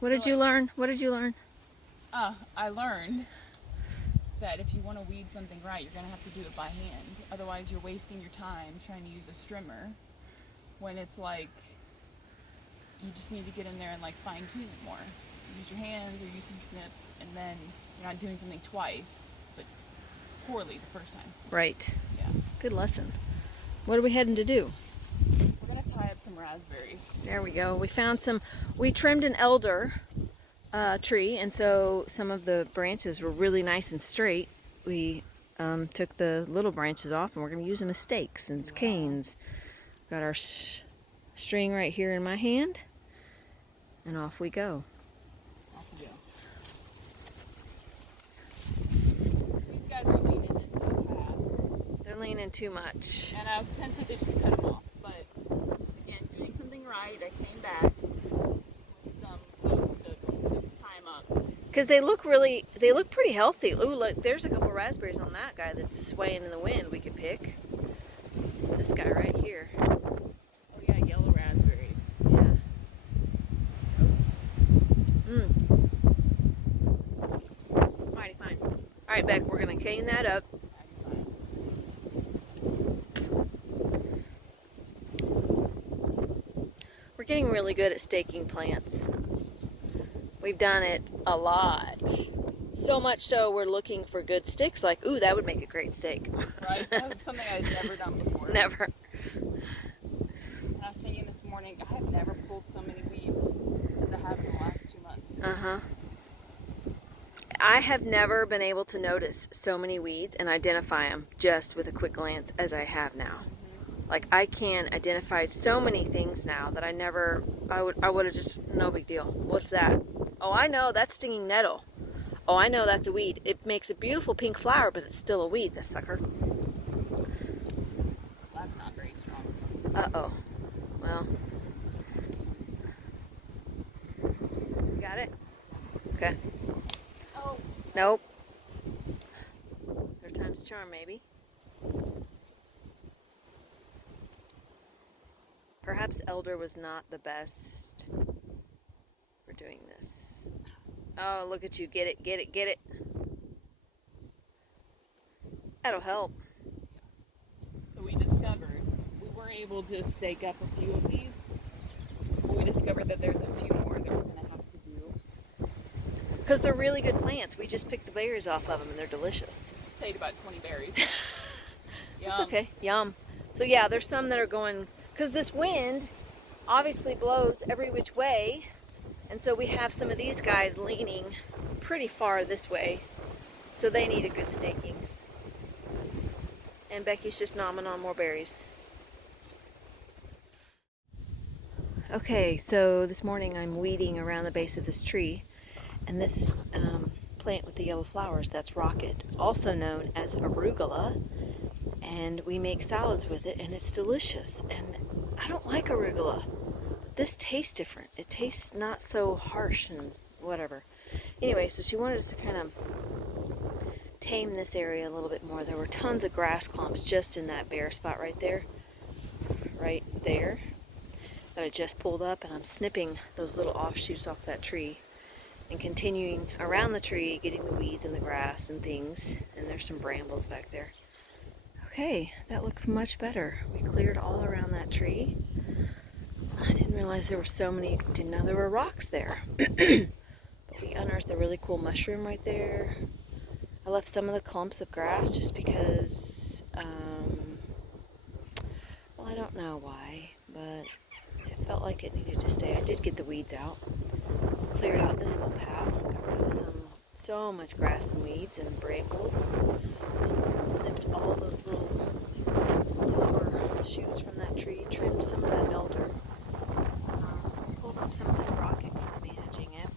What did you learn? What did you learn? I learned that if you want to weed something right, you're going to have to do it by hand. Otherwise, you're wasting your time trying to use a strimmer when it's like you just need to get in there and like fine tune it more. Use your hands or use some snips, and then you're not doing something twice, but poorly the first time. Right. Yeah. Good lesson. What are we heading to do? We're going to tie up some raspberries. There we go. We found some, we trimmed an elder tree, and so some of the branches were really nice and straight. We took the little branches off, and we're going to use them as stakes and canes. Got our string right here in my hand, and off we go. Off we go. These guys are leaning into the path. They're leaning too much. And I was tempted to just cut them off, but again, doing something right, I came back with some weeds to tie them up. Because they look pretty healthy. Ooh, look, there's a couple raspberries on that guy that's swaying in the wind we could pick. This guy right here. Oh yeah, yellow raspberries. Yeah. Mighty fine. All right, Beck, we're going to cane that up. We're getting really good at staking plants. We've done it a lot. So much so we're looking for good sticks like, ooh, that would make a great stake. Right? That was something I'd never done before. Never. I was thinking this morning, I have never pulled so many weeds as I have in the last 2 months. Uh-huh. I have never been able to notice so many weeds and identify them just with a quick glance as I have now. Like, I can identify so many things now that I would have just, no big deal. What's that? Oh, I know, that's stinging nettle. Oh, I know that's a weed. It makes a beautiful pink flower, but it's still a weed, this sucker. That's not very strong. Uh-oh. Well. You got it? Okay. Oh. Nope. Third time's a charm, maybe. Perhaps elder was not the best for doing this. Oh, look at you. Get it, get it, get it. That'll help. So we discovered, we were able to stake up a few of these, but we discovered that there's a few more that we're going to have to do. Because they're really good plants. We just picked the berries off of them and they're delicious. Just ate about 20 berries. It's okay. Yum. So yeah, there's some that are going, because this wind obviously blows every which way, and so we have some of these guys leaning pretty far this way, so they need a good staking. And Becky's just nomming on more berries. Okay, so this morning I'm weeding around the base of this tree, and this plant with the yellow flowers, that's rocket, also known as arugula, and we make salads with it, and it's delicious. And I don't like arugula, but this tastes different. It tastes not so harsh and whatever. Anyway, so she wanted us to kind of tame this area a little bit more. There were tons of grass clumps just in that bare spot right there, that I just pulled up, and I'm snipping those little offshoots off that tree and continuing around the tree, getting the weeds and the grass and things, and there's some brambles back there. Okay, that looks much better. We cleared all around that tree. I didn't realize there were so many, didn't know there were rocks there. But we unearthed a really cool mushroom right there. I left some of the clumps of grass just because, well, I don't know why, but it felt like it needed to stay. I did get the weeds out. Cleared out this whole path. Got rid of so much grass and weeds and brambles. And snipped all those little lower shoots from that tree. Trimmed some of that elder. Pulled up some of this rocket, kind of managing it.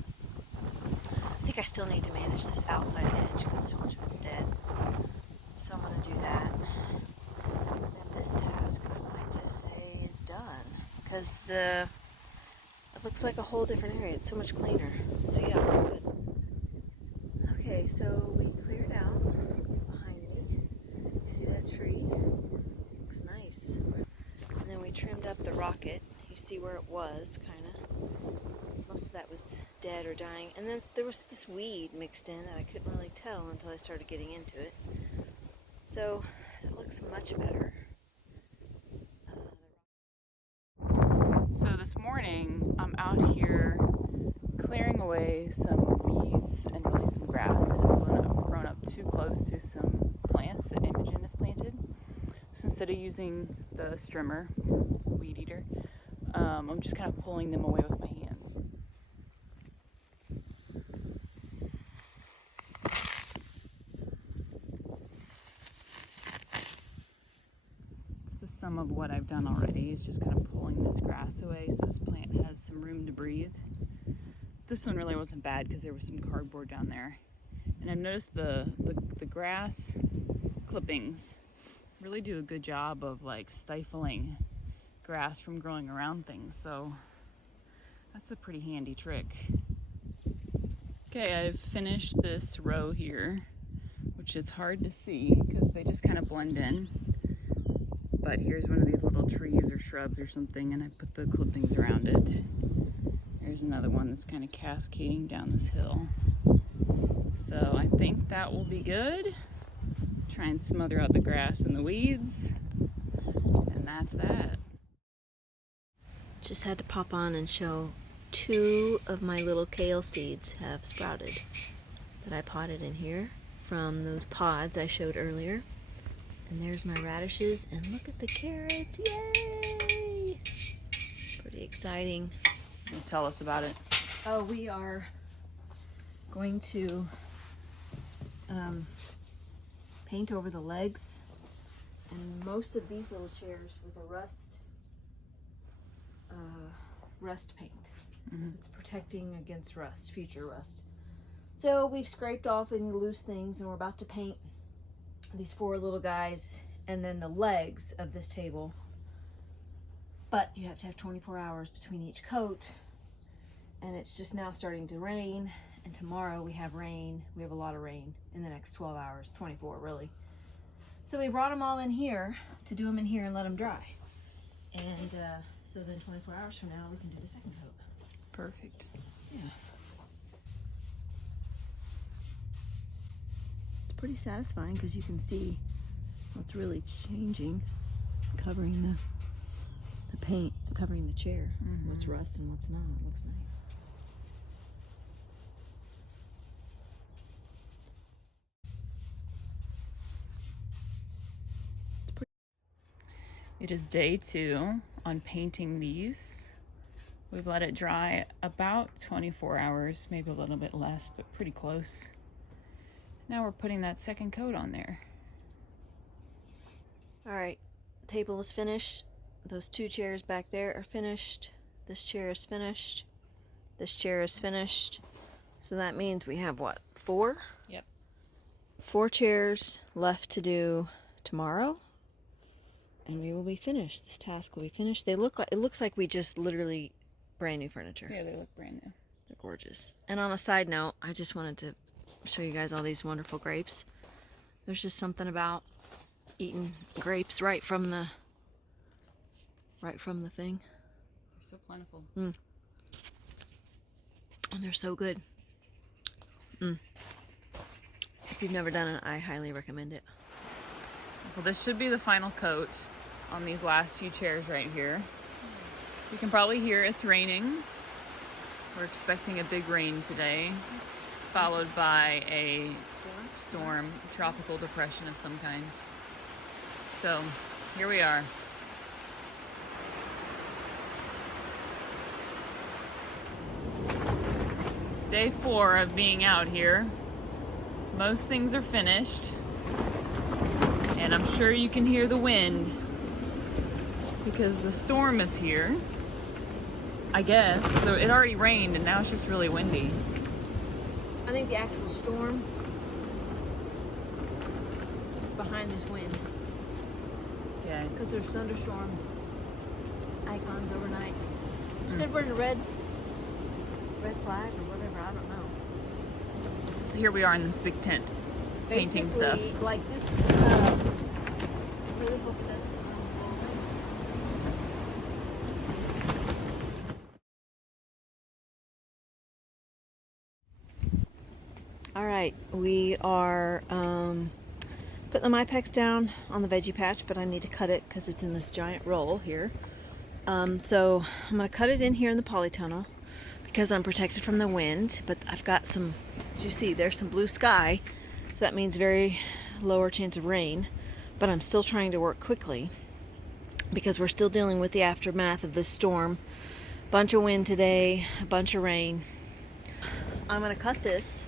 I think I still need to manage this outside edge because so much of it's dead. So I'm going to do that. And then this task, I might just say, is done. Because it looks like a whole different area. It's so much cleaner. So yeah, it looks good. Okay, so we cleared out behind me. You see that tree? Looks nice. And then we trimmed up the rocket. You see where it was, kind of. Most of that was dead or dying. And then there was this weed mixed in that I couldn't really tell until I started getting into it. So it looks much better. So this morning I'm out here clearing away some weeds and really some grass that has grown up too close to some plants that Imogen has planted. So instead of using the strimmer, weed eater, I'm just kind of pulling them away with my hands. This is some of what I've done already, is just kind of pulling this grass away so this plant has some room to breathe. This one really wasn't bad because there was some cardboard down there. And I've noticed the grass clippings really do a good job of like stifling grass from growing around things. So that's a pretty handy trick. Okay, I've finished this row here, which is hard to see because they just kind of blend in. But here's one of these little trees or shrubs or something, and I put the clippings around it. There's another one that's kind of cascading down this hill. So I think that will be good. Try and smother out the grass and the weeds. And that's that. Just had to pop on and show 2 of my little kale seeds have sprouted that I potted in here from those pods I showed earlier. And there's my radishes, and look at the carrots, yay! Pretty exciting. Tell us about it. Oh, we are going to paint over the legs, and most of these little chairs with a rust paint. It's protecting against rust, future rust. So we've scraped off any loose things, and we're about to paint these 4 little guys and then the legs of this table. But you have to have 24 hours between each coat, and it's just now starting to rain, and tomorrow we have rain. We have a lot of rain in the next 12 hours, 24 really. So we brought them all in here to do them in here and let them dry. And so then 24 hours from now we can do the second coat. Perfect. Yeah. It's pretty satisfying because you can see what's really changing, covering the paint, covering the chair. What's rust and what's not. It looks nice. It is day 2 on painting these. We've let it dry about 24 hours, maybe a little bit less, but pretty close. Now we're putting that second coat on there. All right, table is finished. Those 2 chairs back there are finished. This chair is finished. This chair is finished. So that means we have what, 4? Yep. 4 chairs left to do tomorrow, and we will be finished. This task will be finished. It looks like we just literally brand new furniture. Yeah, they look brand new. They're gorgeous. And on a side note, I just wanted to show you guys all these wonderful grapes. There's just something about eating grapes right from the thing. They're so plentiful. And they're so good. If you've never done it, I highly recommend it. Well, this should be the final coat on these last few chairs right here. You can probably hear it's raining. We're expecting a big rain today, followed by a storm, tropical depression of some kind. So here we are. Day 4 of being out here. Most things are finished, and I'm sure you can hear the wind because the storm is here. I guess it already rained and now it's just really windy. I think the actual storm is behind this wind. Okay. Because there's thunderstorm icons overnight. You said we're in a red flag or whatever, I don't know. So here we are in this big tent, painting stuff. Basically, like this, really hope it doesn't All right, we are putting the MyPex down on the veggie patch, but I need to cut it because it's in this giant roll here. So I'm going to cut it in here in the polytunnel because I'm protected from the wind, but I've got some, as you see, there's some blue sky, so that means very lower chance of rain, but I'm still trying to work quickly because we're still dealing with the aftermath of this storm. Bunch of wind today, a bunch of rain. I'm going to cut this,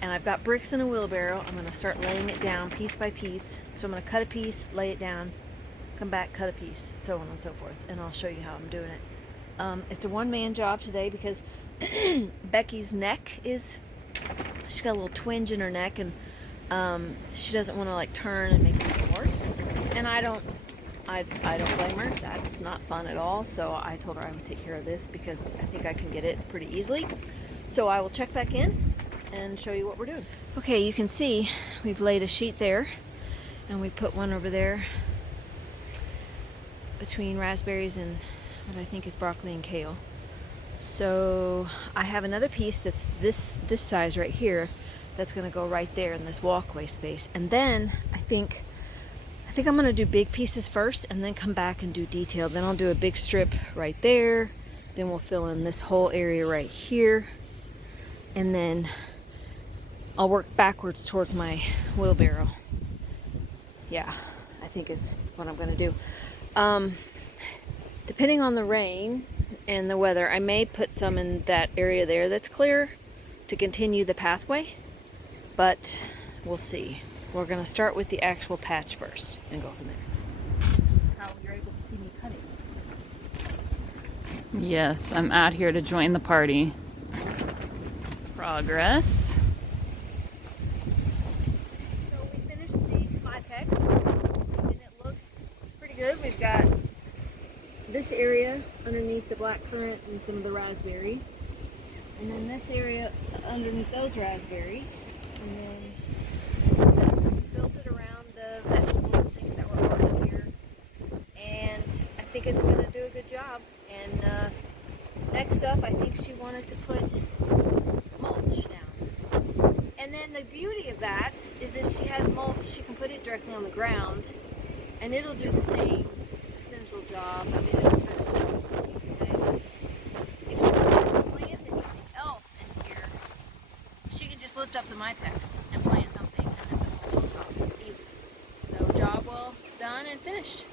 and I've got bricks in a wheelbarrow. I'm going to start laying it down piece by piece. So I'm going to cut a piece, lay it down, come back, cut a piece, so on and so forth, and I'll show you how I'm doing it. It's a one-man job today because Becky's neck is, she's got a little twinge in her neck, and she doesn't want to like turn and make it feel worse. And I don't blame her. That's not fun at all. So I told her I would take care of this because I think I can get it pretty easily. So I will check back in and show you what we're doing. Okay, you can see we've laid a sheet there, and we put one over there between raspberries and what I think is broccoli and kale. So I have another piece that's this size right here that's going to go right there in this walkway space. And then I think I'm going to do big pieces first and then come back and do detail. Then I'll do a big strip right there. Then we'll fill in this whole area right here. And then I'll work backwards towards my wheelbarrow. Yeah, I think is what I'm going to do. Depending on the rain and the weather, I may put some in that area there that's clear to continue the pathway, but we'll see. We're going to start with the actual patch first and go from there. This is how you're able to see me cutting. Yes, I'm out here to join the party. Progress. So we finished the MyPex, and it looks pretty good. We've got this area underneath the blackcurrant and some of the raspberries, and then this area underneath those raspberries, and then just built it around the vegetables and things that were already here, and I think it's going to do a good job. And next up, I think she wanted to put mulch down, and then the beauty of that is if she has mulch, she can put it directly on the ground, and it'll do the same essential job. I mean, it'll kind of today. If she wants to plant anything else in here, she can just lift up the MyPex and plant something and then put mulch on top. Easy. So job well done and finished.